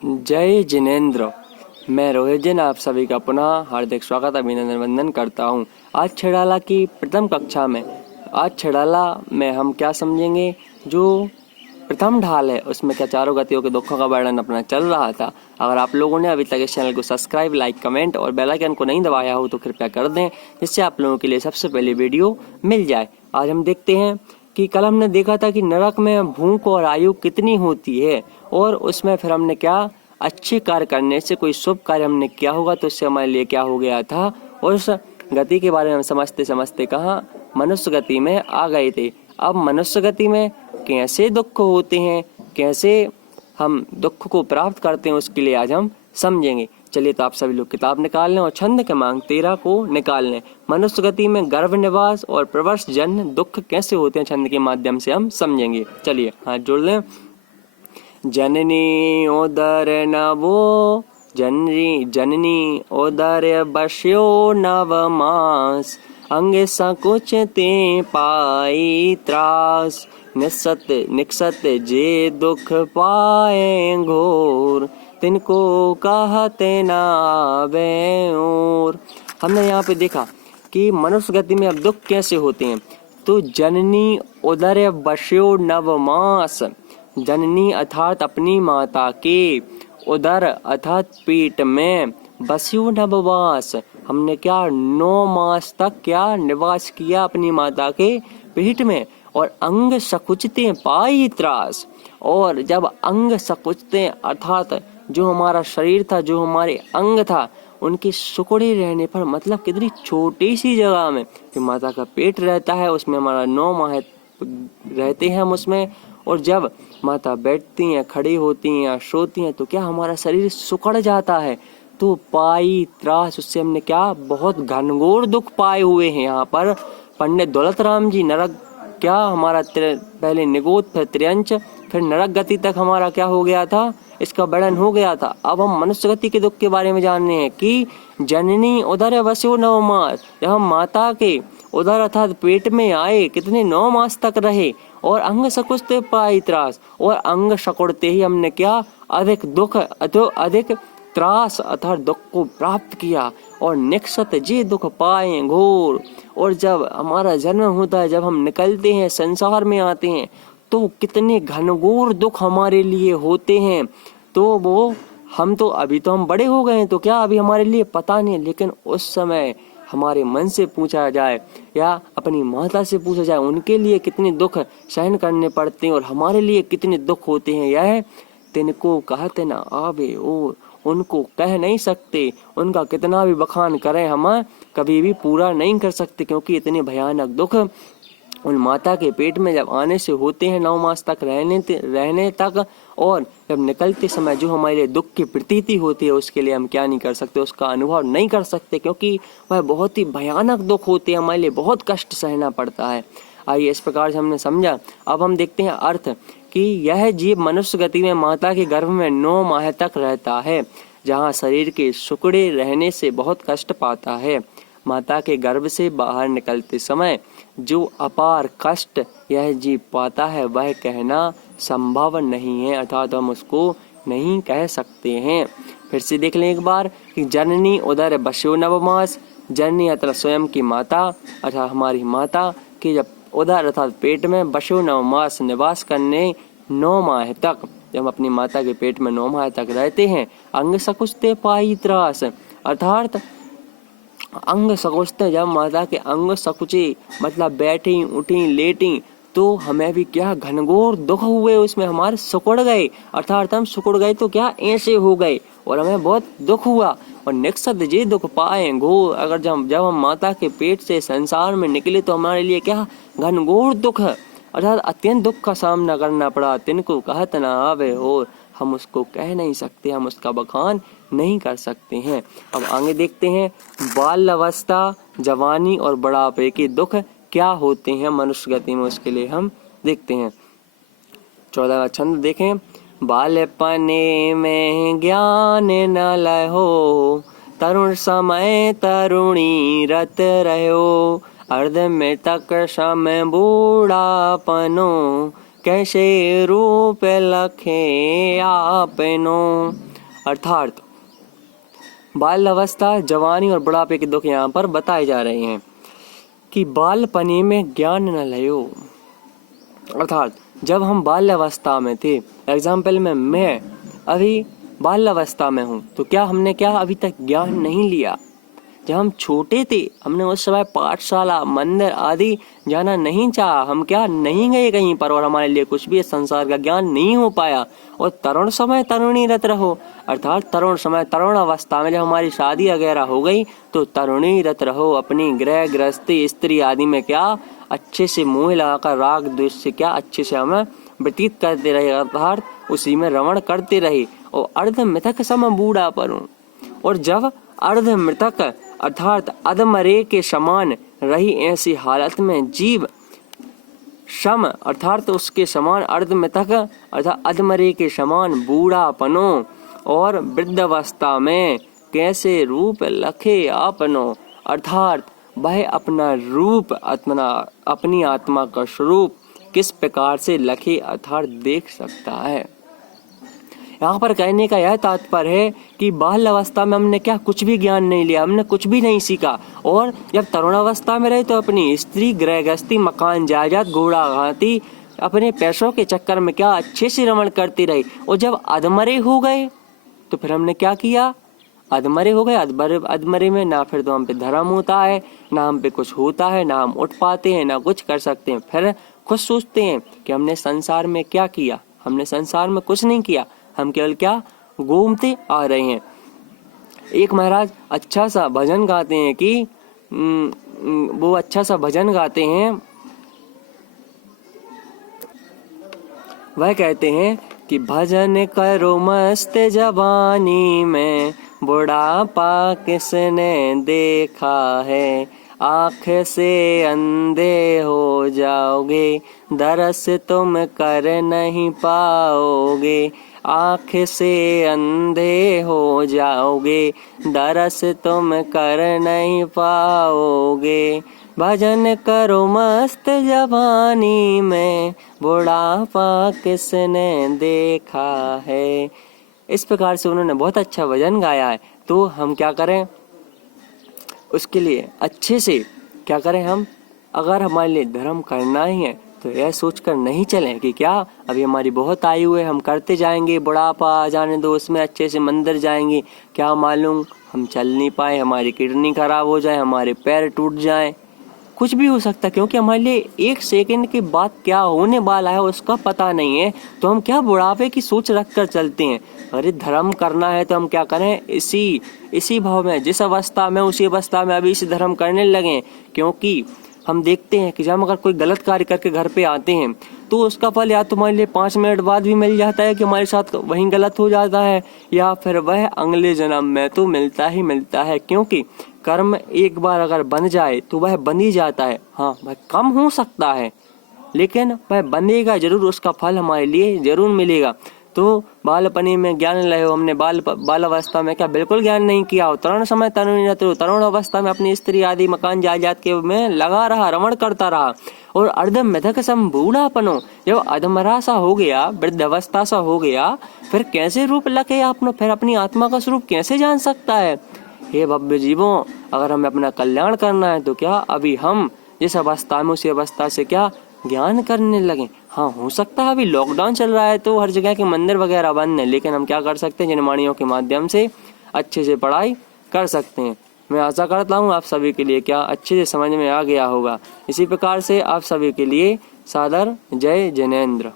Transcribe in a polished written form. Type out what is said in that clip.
जय जिनेंद्र। मैं रोहित जैन आप सभी का पुनः हार्दिक स्वागत अभिनंदन वंदन करता हूँ। आज छेड़ाला की प्रथम कक्षा में हम क्या समझेंगे। जो प्रथम ढाल है उसमें क्या चारों गतियों के दुखों का वर्णन अपना चल रहा था। अगर आप लोगों ने अभी तक इस चैनल को सब्सक्राइब, लाइक, कमेंट और बेल आइकन को नहीं दबाया हो तो कृपया कर दें, जिससे आप लोगों के लिए सबसे पहले वीडियो मिल जाए। आज हम देखते हैं कि कल हमने देखा था कि नरक में भूख और आयु कितनी होती है, और उसमें फिर हमने क्या अच्छे कार्य करने से कोई शुभ कार्य हमने किया होगा तो उससे हमारे लिए क्या हो गया था। और उस गति के बारे में हम समझते समझते कहाँ मनुष्य गति में आ गए थे। अब मनुष्य गति में कैसे दुख होते हैं, कैसे हम दुख को प्राप्त करते हैं, उसके लिए आज हम समझेंगे। चलिए तो आप सभी लोग किताब निकाल लें और छंद क्रमांक 13 को निकाल लें। मनुष्य गति में गर्भ निवास और प्रवर्ष जन्य दुख कैसे होते हैं छंद के माध्यम से हम समझेंगे। चलिए हाथ जोड़ लें। जननी उदर नवो जननी उदर बस्यो नवमास, अंग संकुचते पाई त्रास, निकसत जे दुख पाए घोर, तिनको कहते न आवे और। हमने यहाँ पे देखा कि मनुष्य गति में अब दुख कैसे होते हैं। तो जननी उदर बस्यो नवमास, जननी अर्थात अपनी माता के, उदर अर्थात पेट में, बस्यो नववास हमने क्या 9 मास तक क्या निवास किया अपनी माता के पेट में। और अंग सकुचते पाई त्रास, और जब अंग सकुचते अर्थात जो हमारा शरीर था, जो हमारे अंग था, उनके सुकड़े रहने पर, मतलब कितनी छोटी सी जगह में कि माता का पेट रहता है, उसमें हमारा 9 माह रहते हैं हम उसमें। और जब माता बैठती हैं, खड़ी होती हैं या सोती हैं तो क्या हमारा शरीर सुकड़ जाता है। तो पाई त्रास, उससे हमने क्या बहुत घनघोर दुख पाए हुए हैं। यहाँ पर पंडित दौलत राम जी नरक क्या हमारा पहले निगोद, फिर त्र्यंच, फिर नरक गति तक हमारा क्या हो गया था, इसका वर्णन हो गया था। अब हम मनुष्य गति के दुख के बारे में जानने हैं कि जननी उदर बस्यो 9 मास, जब हम माता के उदर अर्थात पेट में आए, कितने 9 मास तक रहे, और अंग सकुचते पाई त्रास, और अंग सकुड़ते ही हमने क्या अधिक दुख अधिक त्रास अर्थात दुख को प्राप्त किया। और निकसत जे दुख पाए घोर, और जब हमारा जन्म होता है, जब हम निकलते हैं, संसार में आते हैं, तो कितने घनघोर दुख हमारे लिए होते हैं। तो वो हम तो अभी तो हम बड़े हो गए हैं तो क्या अभी हमारे लिए पता नहीं, लेकिन उस समय हमारे मन से पूछा जाए या अपनी माता से पूछा जाए, उनके लिए कितने दुख सहन करने पड़ते हैं और हमारे लिए कितने दुख होते हैं। यह तिनको कहते न आवे और, उनको कह नहीं सकते, उनका कितना भी बखान करें हम कभी भी पूरा नहीं कर सकते, क्योंकि इतने भयानक दुख उन माता के पेट में जब आने से होते हैं 9 मास तक रहने तक। और जब निकलते समय जो हमारे लिए दुख की प्रतीति होती है, उसके लिए हम क्या नहीं कर सकते, उसका अनुभव नहीं कर सकते, क्योंकि वह बहुत ही भयानक दुख होते हैं, हमारे लिए बहुत कष्ट सहना पड़ता है। आइए इस प्रकार से हमने समझा। अब हम देखते हैं अर्थ कि यह जीव मनुष्य गति में माता के गर्भ में 9 माह तक रहता है, जहाँ शरीर के सुकड़े रहने से बहुत कष्ट पाता है। माता के गर्भ से बाहर निकलते समय जो अपार कष्ट यह जीव पाता है, वह कहना संभव नहीं है, अर्थात हम उसको नहीं कह सकते हैं। फिर से देख लें एक बार कि जननी उदर बस्यो नवमास, जननी अर्थात स्वयं की माता, अर्थात हमारी माता की जब उदर अर्थात पेट में, बस्यो नवमास निवास करने 9 माह तक, जब हम अपनी माता के पेट में 9 माह तक रहते हैं। अंग सकुचते पाई त्रास, अर्थात अंग सकुचते, जब माता के अंग सकुचे मतलब बैठी, उठी, लेटी, तो हमें भी क्या घनघोर दुख हुए, उसमें हमारे सुकड़ गए, अर्थात हम सुकड़ गए तो क्या ऐसे हो गए और हमें बहुत दुख हुआ। और निकसत जे दुख पाए घोर, अगर जब हम माता के पेट से संसार में निकले तो हमारे लिए क्या घनघोर दुख अर्थात अत्यंत दुख का सामना करना पड़ा। तिनको कहत न आवे और, हम उसको कह नहीं सकते, हम उसका बखान नहीं कर सकते हैं। अब आगे देखते हैं बाल अवस्था, जवानी और बुढ़ापे के दुख क्या होते हैं मनुष्य गति में, उसके लिए हम देखते हैं। 14वां छंद देखें। बालपने में ज्ञान न लहो, तरुण समय तरुणी रत रहो, अर्ध में तक समय बूढ़ापनो, कैसे रूप लखे आपनो। अर्थात बाल अवस्था, जवानी और बुढ़ापे के दुख यहाँ पर बताए जा रहे हैं कि बालपने में ज्ञान न लयो। अर्थात जब हम बाल्यावस्था में थे, एग्जाम्पल में मैं अभी बाल्यावस्था में हूँ, तो क्या हमने अभी तक ज्ञान नहीं लिया। जब हम छोटे थे हमने उस समय पाठशाला, मंदिर आदि जाना नहीं चाहा, हम नहीं गए कहीं पर, और हमारे लिए कुछ भी इस संसार का ज्ञान नहीं हो पाया। और तरुण समय तरुणी रत रहो, अर्थात तरुण समय तरुण अवस्था में जब हमारी शादी वगैरह हो गई तो तरुणी रत रहो, अपनी गृह गृहस्थी स्त्री आदि में अच्छे से मोह लगाकर राग द्वेष से अच्छे से हमें व्यतीत करते रहे, अर्थात उसी में रमण करते रहे। और अर्ध मृतक सम बूढ़ा परूं, और जब अर्ध मृतक अर्थात अधमरे के समान रही ऐसी हालत में जीव सम अर्थात उसके समान अर्ध मृतक अर्थात अधमरे के समान बूढ़ापनो और वृद्धावस्था में कैसे रूप लखे आपनो, अर्थात वह अपना रूप अपनी आत्मा का स्वरूप किस प्रकार से लखे अर्थात देख सकता है। यहाँ पर कहने का यह तात्पर्य है कि बाल अवस्था में हमने कुछ भी ज्ञान नहीं लिया, हमने कुछ भी नहीं सीखा, और जब तरुण अवस्था में रहे तो अपनी स्त्री, गृहस्थी, मकान, जायदाद, घोड़ा हाथी अपने पैसों के चक्कर में अच्छे से रमण करती रही। और जब अधमरे हो गए तो फिर हमने किया, अधमरे हो गए। अधमरे में ना फिर तो हम पे धर्म होता है, ना हम पे कुछ होता है, ना हम उठ पाते हैं, ना कुछ कर सकते हैं। फिर खुद सोचते हैं कि हमने संसार में क्या किया। हमने संसार में कुछ नहीं किया, हम केवल घूमते आ रहे हैं। एक महाराज अच्छा सा भजन गाते हैं कि वो अच्छा सा भजन गाते हैं, वह कहते हैं कि भजन करो मस्त जवानी में, बुढ़ापा किसने देखा है, आँख से अंधे हो जाओगे, दरस तुम कर नहीं पाओगे, आँख से अंधे हो जाओगे, दरस तुम कर नहीं पाओगे, भजन करो मस्त जवानी में, बुढ़ापा किसने देखा है। इस प्रकार से उन्होंने बहुत अच्छा भजन गाया है। तो हम क्या करें, उसके लिए अच्छे से करें, हम अगर हमारे लिए धर्म करना ही है तो यह सोचकर नहीं चलें कि अभी हमारी बहुत आयु है, हम करते जाएंगे, बुढ़ापा आ जाने दो, उसमें अच्छे से मंदिर जाएंगे, क्या मालूम हम चल नहीं पाए, हमारी किडनी खराब हो जाए, हमारे पैर टूट जाए, कुछ भी हो सकता है, क्योंकि हमारे लिए एक सेकंड के बाद क्या होने वाला है उसका पता नहीं है। तो हम बुढ़ापे की सोच रख कर चलते हैं। अरे धर्म करना है तो हम करें, इसी भाव में, जिस अवस्था में उसी अवस्था में अभी इसी धर्म करने लगे। क्योंकि हम देखते हैं कि जब हम अगर कोई गलत कार्य करके घर पे आते हैं तो उसका फल या तो हमारे लिए 5 मिनट बाद भी मिल जाता है कि हमारे साथ वही गलत हो जाता है, या फिर वह अगले जन्म में तो मिलता ही मिलता है। क्योंकि कर्म एक बार अगर बन जाए तो वह बन ही जाता है। हाँ, वह कम हो सकता है लेकिन वह बनेगा जरूर, उसका फल हमारे लिए जरूर मिलेगा। तो बालपने में ज्ञान लयो, हमने बाल अवस्था में बिल्कुल ज्ञान नहीं किया। तरुण समय तरुण अवस्था में अपनी स्त्री आदि मकान जायदाद के में लगा रहा, रमण करता रहा। और अर्ध मृतक सम बूढ़ापनो, जब अधमरा सा हो गया, वृद्ध अवस्था सा हो गया, फिर कैसे रूप लगे आपनो, फिर अपनी आत्मा का स्वरूप कैसे जान सकता है। हे भव्य जीवों, अगर हमें अपना कल्याण करना है तो अभी हम जिस अवस्था में उसी अवस्था से ज्ञान करने लगे। हाँ, हो सकता है अभी लॉकडाउन चल रहा है तो हर जगह के मंदिर वगैरह बंद है, लेकिन हम कर सकते हैं, जनवाणियों के माध्यम से अच्छे से पढ़ाई कर सकते हैं। मैं आशा करता हूँ आप सभी के लिए अच्छे से समझ में आ गया होगा। इसी प्रकार से आप सभी के लिए सादर जय जिनेंद्र।